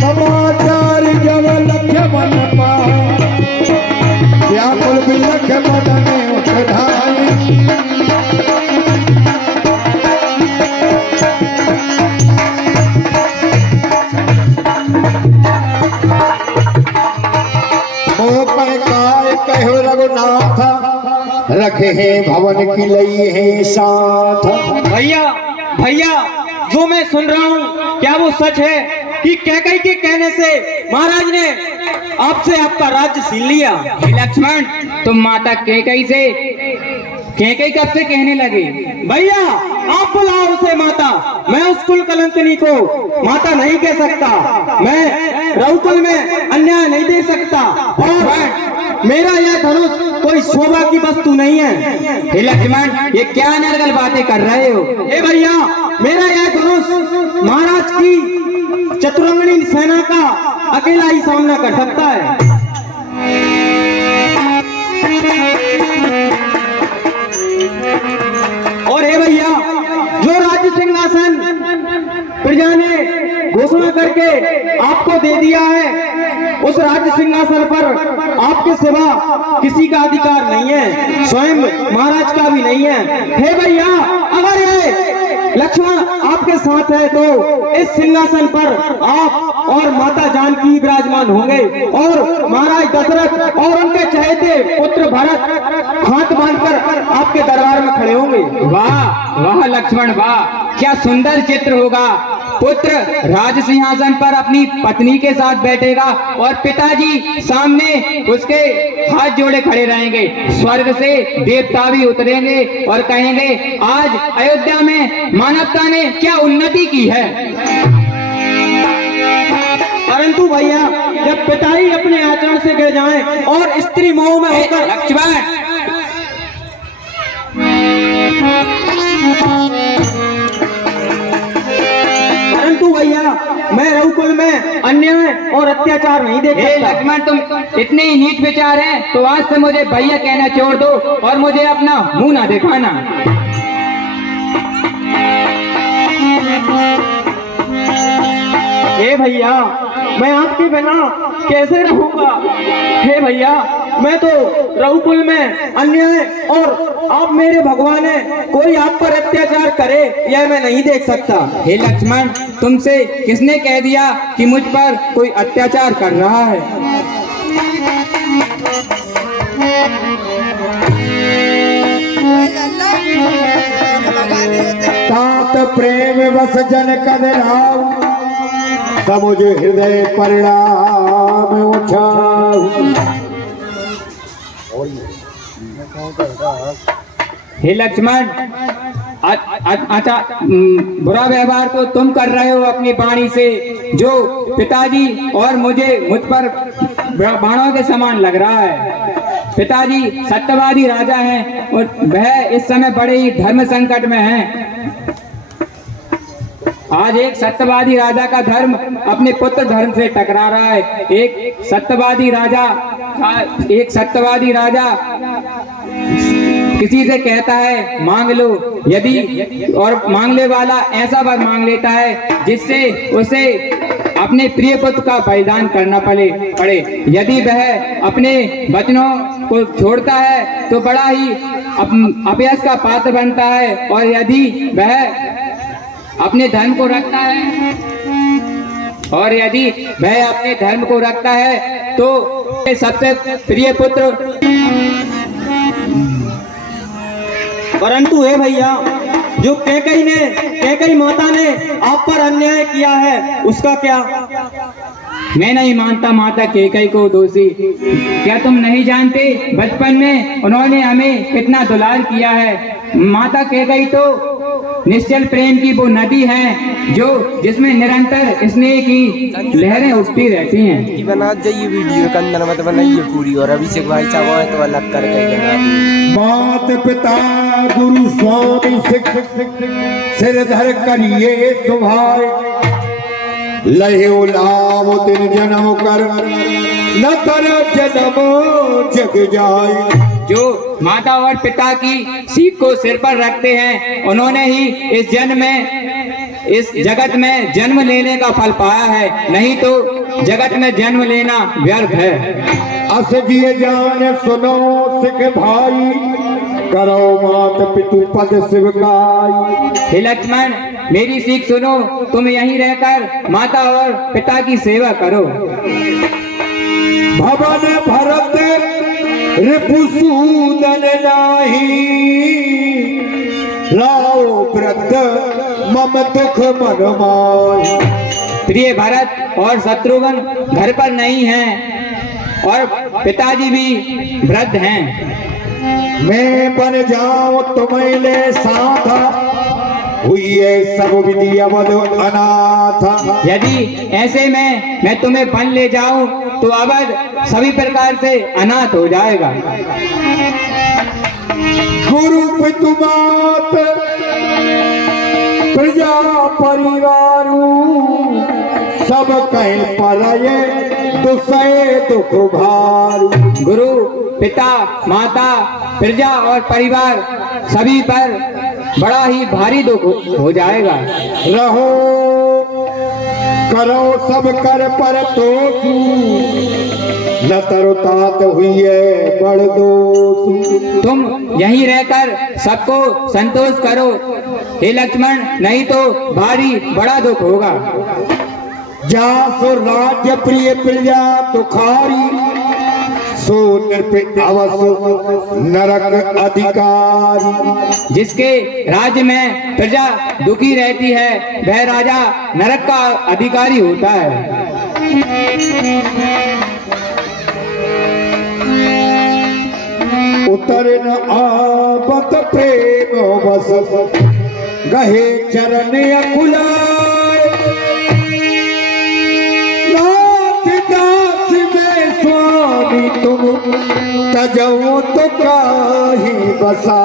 समाचार जब लक्ष्य मन पाए व्याकुल बिलख बदने उठाए मोह पर काय कहो रघुनाथ रखे हैं भवन की लई है साथ। भैया भैया जो मैं सुन रहा हूँ क्या वो सच है कि कैकई के कहने से महाराज ने आपसे आपका राज्य छीन लिया? लक्ष्मण तुम माता कैकई से कैकई कब से कहने लगे? भैया आप बुलाओ उसे माता। मैं उस कुल कलंकनी को माता नहीं कह सकता। मैं रघुकुल में अन्याय नहीं दे सकता और मेरा यह धनुष कोई शोभा की वस्तु नहीं है। हे लक्ष्मण ये क्या नरगल बातें कर रहे हो? हे भैया मेरा यह धनुष महाराज की चतुरंगनी सेना का अकेला ही सामना कर सकता है। और हे भैया जो राज्य सिंहासन प्रजा ने घोषणा करके आपको दे दिया है उस राज्य सिंहासन पर आपके सिवा किसी का अधिकार नहीं है, स्वयं महाराज का भी नहीं है। हे भैया अगर ये लक्ष्मण आपके साथ है तो इस सिंहासन पर आप और माता जानकी विराजमान होंगे और महाराज दशरथ और उनके चहेते पुत्र भरत हाथ बांधकर आपके दरबार में खड़े होंगे। वाह वाह लक्ष्मण वाह, क्या सुंदर चित्र होगा। पुत्र राज सिंहासन पर अपनी पत्नी के साथ बैठेगा और पिताजी सामने उसके हाथ जोड़े खड़े रहेंगे। स्वर्ग से देवता भी उतरेंगे और कहेंगे आज अयोध्या में मानवता ने क्या उन्नति की है। परंतु भैया जब पिता ही अपने आचरण से गिर जाएं और स्त्री मोह में होकर लक्ष्मण परंतु भैया मैं रघुकुल में अन्याय और अत्याचार नहीं देख सकता। लक्ष्मण तुम इतने ही नीच विचार हैं तो आज से मुझे भैया कहना छोड़ दो और मुझे अपना मुंह ना दिखाना। हे भैया मैं आपके बिना कैसे रहूंगा? हे भैया मैं तो रघुकुल में अन्याय और आप मेरे भगवान है कोई आप पर अत्याचार करे यह मैं नहीं देख सकता। हे लक्ष्मण तुमसे किसने कह दिया कि मुझ पर कोई अत्याचार कर रहा है? तात प्रेम बस जन कद राव समुझ हृदय परिणाम उछाऊ। हे लक्ष्मण अच्छा बुरा व्यवहार तो तुम कर रहे हो अपनी वाणी से जो पिताजी और मुझ पर बाणों के समान लग रहा है। पिताजी सत्यवादी राजा हैं और वह इस समय बड़े ही धर्म संकट में हैं। आज एक सत्यवादी राजा का धर्म अपने पुत्र धर्म से टकरा रहा है। एक सत्यवादी राजा किसी से कहता है मांग लो, यदि और मांगने वाला ऐसा वर मांग लेता है जिससे उसे अपने प्रिय पुत्र का बलिदान करना पड़े। यदि वह अपने वचनों को छोड़ता है तो बड़ा ही अपयश का पात्र बनता है और यदि वह अपने धर्म को रखता है तो सबसे प्रिय पुत्र। परंतु हे भैया जो कैकई माता ने आप पर अन्याय किया है उसका क्या? मैं नहीं मानता माता कैकई को दोषी। क्या तुम नहीं जानते बचपन में उन्होंने हमें कितना दुलार किया है? माता कैकई तो निश्चल प्रेम की वो नदी है जिसमें निरंतर स्नेह की लहरें उठती रहती हैं। बना जाइए वीडियो के अंदर मत बनाइए पूरी, और अभिषेक भाई चाहो है तो अलग करके बना दीजिए। मात पिता गुरु स्वामी सिख सिर धर करिए सुभाए लहे उलाम तिन जन्म कर न तर जन्म जग जाए। जो माता और पिता की सीख को सिर पर रखते हैं उन्होंने ही इस जन्म में इस जगत में जन्म लेने का फल पाया है, नहीं तो जगत में जन्म लेना व्यर्थ है। अस जिए जान सुनो सिख भाई, करो मात पितु पद शिवकाई। हे लक्ष्मण, मेरी सीख सुनो, तुम यहीं रहकर माता और पिता की सेवा करो। भवन भरत रिपुसूदन नाही, लाओ व्रत मम दुख मन माही। प्रिय भरत और शत्रुघ्न घर पर नहीं हैं और पिताजी भी वृद्ध हैं। मैं बन जाऊं तुम्हें साथा, हुई है सब विधि अवध अनाथ। यदि ऐसे में मैं तुम्हें बन ले जाऊं तो अवध सभी प्रकार से अनाथ हो जाएगा। गुरु पितु मात प्रजा परिवारू, सब कहीं परये दुसए दुख भारू। गुरु, पिता, माता, प्रजा और परिवार सभी पर बड़ा ही भारी दुख हो जाएगा। रहो करो सब कर पर तोसू, न तरो तात हुई है बड़ दोष। तुम यहीं रहकर सबको संतोष करो हे लक्ष्मण, नहीं तो भारी बड़ा दुख होगा। जासो राज्य प्रिय प्रजा दुखारी, सो नृप अवस नरक अधिकारी। जिसके राज्य में प्रजा दुखी रहती है वह राजा नरक का अधिकारी होता है। उतर न आवत प्रेम बस, गहे चरण अकुलाय। नाथ दास में स्वामी तुम, तजो तो काहि बसा।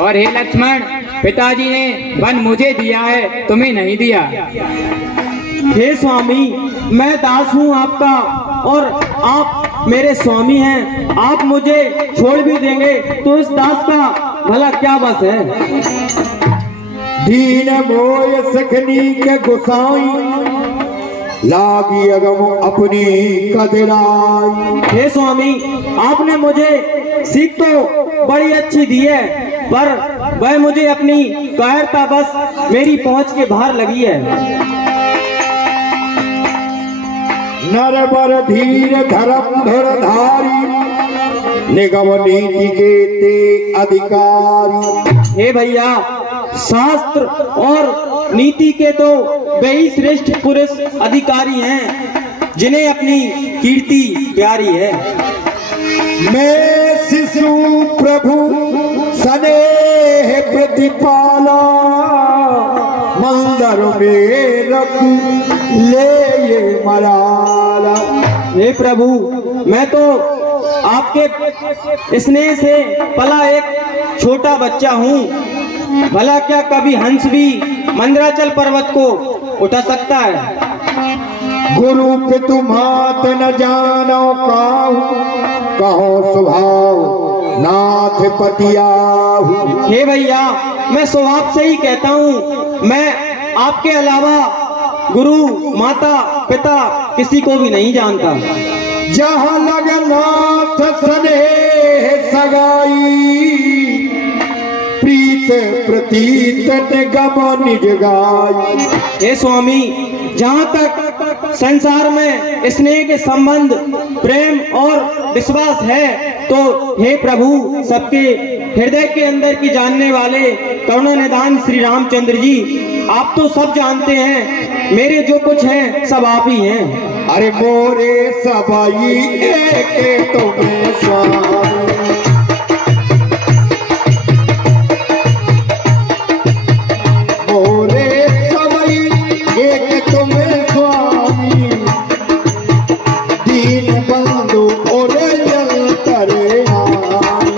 और हे लक्ष्मण, पिताजी ने वन मुझे दिया है, तुम्हें नहीं दिया। हे स्वामी, मैं दास हूँ आपका और आप मेरे स्वामी हैं। आप मुझे छोड़ भी देंगे तो इस दास का भला क्या बस है। दीन मोय सखनी के गुसाई, लागी अगम अपनी कदराई। हे स्वामी, आपने मुझे सीख तो बड़ी अच्छी दी है, पर वह मुझे अपनी कायरता बस मेरी पहुंच के बाहर लगी है। नर बर धीर धर्म धर धारी, निगम नीति के ते अधिकारी। हे भैया, शास्त्र और नीति के तो वे ही श्रेष्ठ पुरुष अधिकारी हैं जिन्हें अपनी कीर्ति प्यारी है। मैं शिशु प्रभु स्नेह प्रतिपाला, मंदिर में रख ले ये मलाला। हे प्रभु, मैं तो आपके स्नेह से पला एक छोटा बच्चा हूँ। भला क्या कभी हंस भी मंदराचल पर्वत को उठा सकता है। गुरु पितु मात न जानो काहू, कहो स्वभाव नाथ पतियाहू। हे भैया, मैं स्वभाव से ही कहता हूँ, मैं आपके अलावा गुरु माता पिता किसी को भी नहीं जानता। जहाँ लगनाथ स्नेह सगाई, प्रीत प्रतीत निगम निज गाई। हे स्वामी, जहाँ तक संसार में स्नेह के संबंध, प्रेम और विश्वास है, तो हे प्रभु, सबके हृदय के अंदर की जानने वाले करुणा निधान श्री रामचंद्र जी, आप तो सब जानते हैं। मेरे जो कुछ है सब आप ही हैं। अरे मोरे सबाई एक तुम्हें स्वामी, मोरे सबाई एक तुम्हें स्वामी, दीन बंधु और जल करे आई।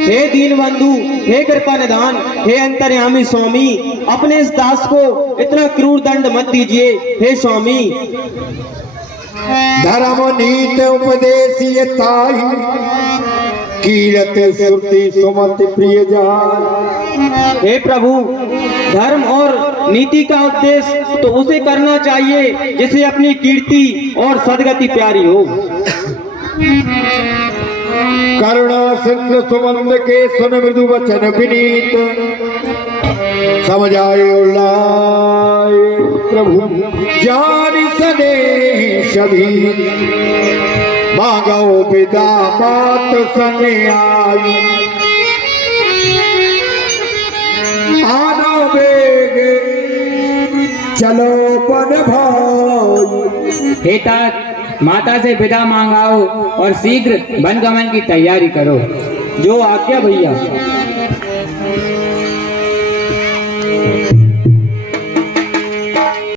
हे दीन बंधु, हे कृपा निधान, हे अंतर्यामी स्वामी, अपने इस दास को इतना क्रूर दंड मत दीजिए। हे स्वामी, धर्म नीत उपदेश ये ताई कीरत श्रुति सुमति प्रिय जान। हे प्रभु, धर्म और नीति का उपदेश तो उसे करना चाहिए जिसे अपनी कीर्ति और सदगति प्यारी हो। करुणा सिंधु सुमंद के सुन मृदु वचन विनीत समझाए उल्लाए प्रभु जान सने सभी मांगो पिता मात सने आई आनो बेग चलो पन भाई। हे तात, माता से विदा मांगाओ और शीघ्र वनगमन की तैयारी करो। जो आज्ञा भैया।